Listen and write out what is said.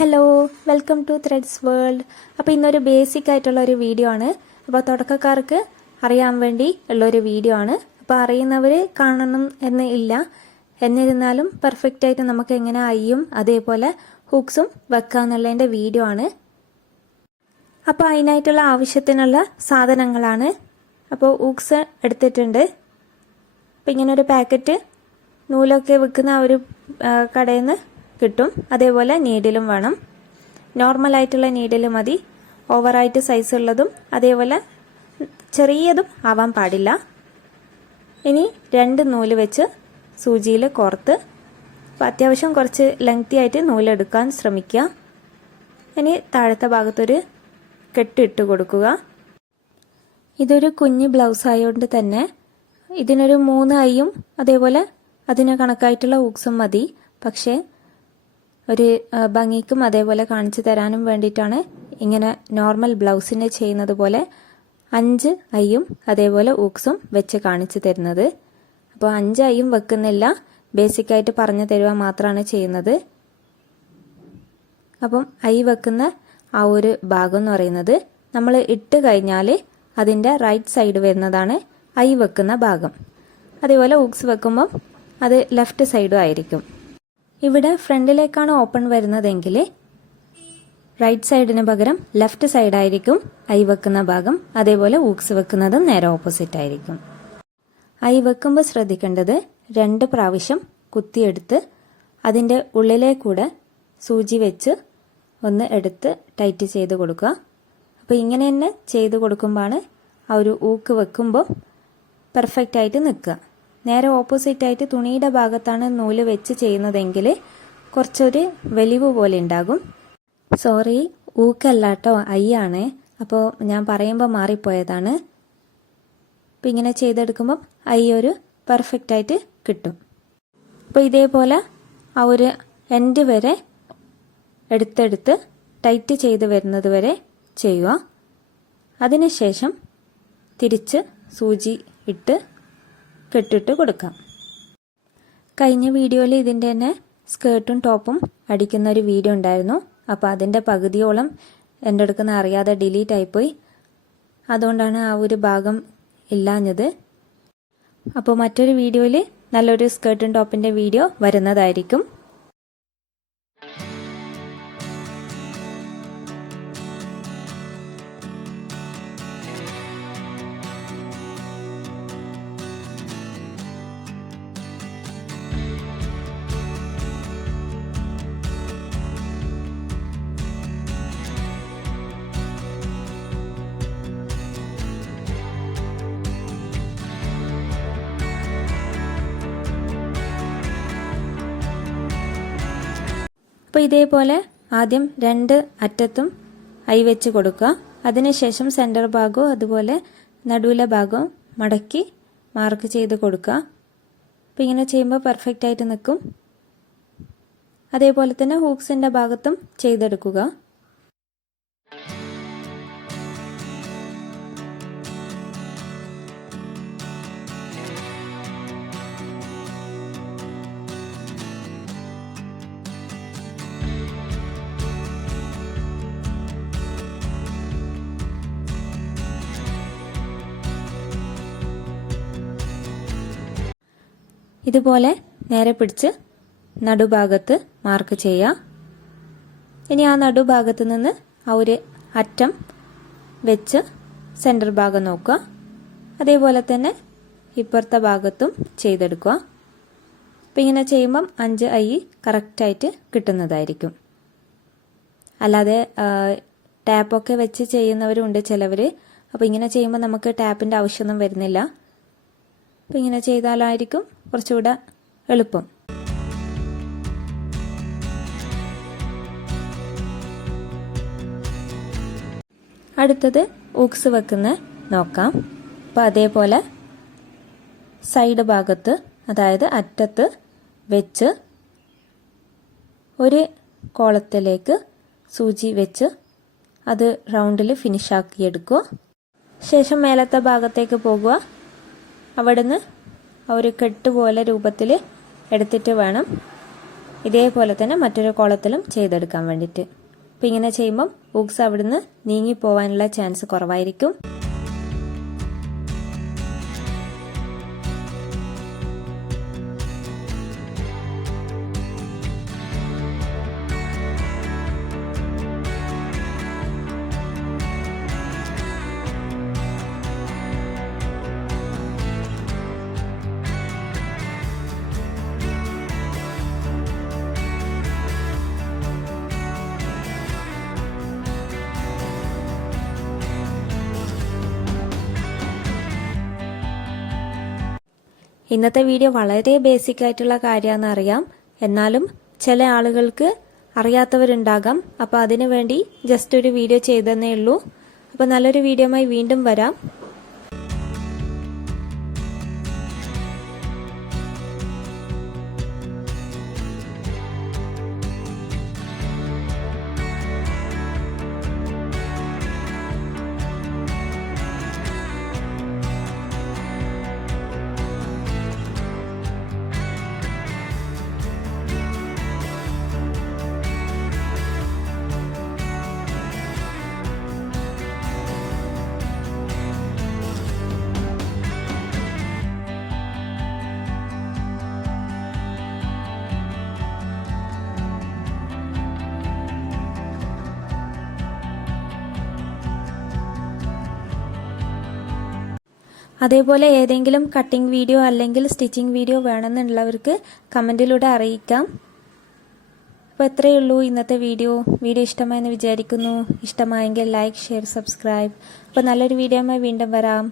Hello, welcome to threads world. അപ്പോൾ ഇന്നൊരു basic ആയിട്ടുള്ള ഒരു വീഡിയോ ആണ്. അപ്പോൾ തുടക്കക്കാർക്ക് അറിയാൻ വേണ്ടി ഉള്ളൊരു വീഡിയോ ആണ്. അപ്പോൾ അറിയുന്നവർ കാണണം എന്ന് ഇല്ല, എന്നിരുന്നാലും പെർഫെക്റ്റ് ആയിട്ട് നമുക്ക് എങ്ങനെ ഐയും അതേപോലെ ഹുക്സും വെക്കാന്നുള്ളതിൻ്റെ വീഡിയോ ആണ്. അപ്പോൾ അതിനായിട്ടുള്ള ആവശ്യത്തിനുള്ള സാധനങ്ങളാണ്. അപ്പോൾ ഹുക്സ് എടുത്തിട്ടുണ്ട്. അപ്പോൾ ഇങ്ങനെ ഒരു പാക്കറ്റ് നൂലൊക്കെ വിൽക്കുന്ന ഒരു കടയിൽ നിന്ന് കിട്ടും. അതേപോലെ നീഡിലും വേണം. നോർമലായിട്ടുള്ള നീഡിൽ മതി. ഓവറായിട്ട് സൈസ് ഉള്ളതും അതേപോലെ ചെറിയതും ആവാൻ പാടില്ല. ഇനി 2 നൂല് വെച്ച് സൂചിയിൽ കോർത്ത്, അപ്പോൾ അത്യാവശ്യം കുറച്ച് ലെങ്തി ആയിട്ട് നൂലെടുക്കാൻ ശ്രമിക്കുക. ഇനി താഴത്തെ ഭാഗത്തൊരു കെട്ടിട്ട് കൊടുക്കുക. ഇതൊരു കുഞ്ഞ് ബ്ലൗസ് ആയതുകൊണ്ട് തന്നെ ഇതിനൊരു 3 ഐയും അതേപോലെ അതിന് കണക്കായിട്ടുള്ള ഹുക്സും മതി. പക്ഷേ ഒരു ഭംഗിക്കും അതേപോലെ കാണിച്ചു തരാനും വേണ്ടിയിട്ടാണ് ഇങ്ങനെ നോർമൽ ബ്ലൗസിന് ചെയ്യുന്നത് പോലെ 5 ഐയും അതേപോലെ ഹുക്സും വെച്ച് കാണിച്ചു തരുന്നത്. അപ്പോൾ 5 ഐയും വെക്കുന്നില്ല, ബേസിക്കായിട്ട് പറഞ്ഞു തരുക മാത്രമാണ് ചെയ്യുന്നത്. അപ്പം ഐ വെക്കുന്ന ആ ഒരു ഭാഗം എന്ന് പറയുന്നത് നമ്മൾ ഇട്ട് കഴിഞ്ഞാൽ അതിൻ്റെ റൈറ്റ് സൈഡ് വരുന്നതാണ് ഐ വെക്കുന്ന ഭാഗം. അതേപോലെ ഹുക്സ് വെക്കുമ്പം അത് ലെഫ്റ്റ് സൈഡും ആയിരിക്കും. ഇവിടെ ഫ്രണ്ടിലേക്കാണ് ഓപ്പൺ വരുന്നതെങ്കിൽ റൈറ്റ് സൈഡിന് പകരം ലെഫ്റ്റ് സൈഡായിരിക്കും ഐ വെക്കുന്ന ഭാഗം. അതേപോലെ ഹുക്സ് വെക്കുന്നത് നേരെ ഓപ്പോസിറ്റ് ആയിരിക്കും. ഐ വെക്കുമ്പോൾ ശ്രദ്ധിക്കേണ്ടത് 2 പ്രാവശ്യം കുത്തിയെടുത്ത് അതിൻ്റെ ഉള്ളിലേക്കൂടെ സൂചി വെച്ച് ഒന്ന് എടുത്ത് ടൈറ്റ് ചെയ്ത് കൊടുക്കുക. അപ്പോൾ ഇങ്ങനെ തന്നെ ചെയ്ത് കൊടുക്കുമ്പോഴാണ് ആ ഒരു ഹൂക്ക് വെക്കുമ്പോൾ പെർഫെക്റ്റ് ആയിട്ട് നിൽക്കുക. നേരെ ഓപ്പോസിറ്റായിട്ട് തുണിയുടെ ഭാഗത്താണ് നൂല് വെച്ച് ചെയ്യുന്നതെങ്കിൽ കുറച്ചൊരു വലിവ് പോലെ ഉണ്ടാകും. സോറി, ഊക്കല്ല കേട്ടോ, ഐ ആണ്. അപ്പോൾ ഞാൻ പറയുമ്പോൾ മാറിപ്പോയതാണ്. അപ്പോൾ ഇങ്ങനെ ചെയ്തെടുക്കുമ്പം ഐ ഒരു പെർഫെക്റ്റ് ആയിട്ട് കിട്ടും. അപ്പോൾ ഇതേപോലെ ആ ഒരു എൻഡ് വരെ എടുത്തെടുത്ത് ടൈറ്റ് ചെയ്ത് വരുന്നത് വരെ ചെയ്യുക. അതിനുശേഷം തിരിച്ച് സൂചി ഇട്ട് കെട്ടിട്ട് കൊടുക്കാം. കഴിഞ്ഞ വീഡിയോയിൽ ഇതിൻ്റെ തന്നെ സ്കേർട്ടും ടോപ്പും അടിക്കുന്ന ഒരു വീഡിയോ ഉണ്ടായിരുന്നു. അപ്പോൾ അതിൻ്റെ പകുതിയോളം എൻ്റെ അടുക്കുന്ന അറിയാതെ ഡിലീറ്റ് ആയിപ്പോയി. അതുകൊണ്ടാണ് ആ ഒരു ഭാഗം ഇല്ലാഞ്ഞത്. അപ്പോൾ മറ്റൊരു വീഡിയോയിൽ നല്ലൊരു സ്കേർട്ടും ടോപ്പിൻ്റെ വീഡിയോ വരുന്നതായിരിക്കും. അപ്പോൾ ഇതേപോലെ ആദ്യം 2 അറ്റത്തും ഐ വെച്ച് കൊടുക്കുക. അതിനുശേഷം സെൻറ്റർ ഭാഗവും അതുപോലെ നടുവിലെ ഭാഗവും മടക്കി മാർക്ക് ചെയ്ത് കൊടുക്കുക. അപ്പോൾ ഇങ്ങനെ ചെയ്യുമ്പോൾ പെർഫെക്റ്റ് ആയിട്ട് നിൽക്കും. അതേപോലെ തന്നെ ഹൂക്സിൻ്റെ ഭാഗത്തും ചെയ്തെടുക്കുക. ഇതുപോലെ നേരെ പിടിച്ച് നടുഭാഗത്ത് മാർക്ക് ചെയ്യുക. ഇനി ആ നടുഭാഗത്ത് നിന്ന് ആ ഒരു അറ്റം വെച്ച് സെൻറ്റർ ഭാഗം നോക്കുക. അതേപോലെ തന്നെ ഇപ്പുറത്തെ ഭാഗത്തും ചെയ്തെടുക്കുക. അപ്പോൾ ഇങ്ങനെ ചെയ്യുമ്പം 5 ഐ കറക്റ്റായിട്ട് കിട്ടുന്നതായിരിക്കും. അല്ലാതെ ടാപ്പൊക്കെ വെച്ച് ചെയ്യുന്നവരുണ്ട് ചിലവർ. അപ്പോൾ ഇങ്ങനെ ചെയ്യുമ്പോൾ നമുക്ക് ടാപ്പിൻ്റെ ആവശ്യമൊന്നും വരുന്നില്ല. അപ്പോൾ ഇങ്ങനെ ചെയ്താലായിരിക്കും കുറച്ചുകൂടെ എളുപ്പം. അടുത്തത് ഹുക്സ് വെക്കുന്ന നോക്കാം. അപ്പോൾ അതേപോലെ സൈഡ് ഭാഗത്ത്, അതായത് അറ്റത്ത് വെച്ച് ഒരു കോളത്തിലേക്ക് സൂചി വെച്ച് അത് റൗണ്ടിൽ ഫിനിഷാക്കി എടുക്കുക. ശേഷം മേലത്തെ ഭാഗത്തേക്ക് പോകുക. അവിടുന്ന് ഒരു കെട്ട് പോലെ രൂപത്തിൽ എടുത്തിട്ട് വേണം ഇതേപോലെ തന്നെ മറ്റൊരു കോളത്തിലും ചെയ്തെടുക്കാൻ വേണ്ടിയിട്ട്. അപ്പോൾ ഇങ്ങനെ ചെയ്യുമ്പം ഹൂക്സ് അവിടുന്ന് നീങ്ങി പോകാനുള്ള ചാൻസ് കുറവായിരിക്കും. ഇന്നത്തെ വീഡിയോ വളരെ ബേസിക് ആയിട്ടുള്ള കാര്യമാണെന്ന് അറിയാം. എന്നാലും ചില ആളുകൾക്ക് അറിയാത്തവരുണ്ടാകാം. അപ്പോൾ അതിനു വേണ്ടി ജസ്റ്റ് ഒരു വീഡിയോ ചെയ്തതന്നേ ഉള്ളൂ. അപ്പോൾ നല്ലൊരു വീഡിയോയുമായി വീണ്ടും വരാം. അതേപോലെ ഏതെങ്കിലും കട്ടിംഗ് വീഡിയോ അല്ലെങ്കിൽ സ്റ്റിച്ചിങ് വീഡിയോ വേണമെന്നുള്ളവർക്ക് കമൻറ്റിലൂടെ അറിയിക്കാം. അപ്പോൾ ഇത്രയേ ഉള്ളൂ ഇന്നത്തെ വീഡിയോ. ഇഷ്ടമായെന്ന് വിചാരിക്കുന്നു. ഇഷ്ടമായെങ്കിൽ ലൈക്ക്, ഷെയർ, സബ്സ്ക്രൈബ്. അപ്പോൾ നല്ലൊരു വീഡിയോയുമായി വീണ്ടും വരാം.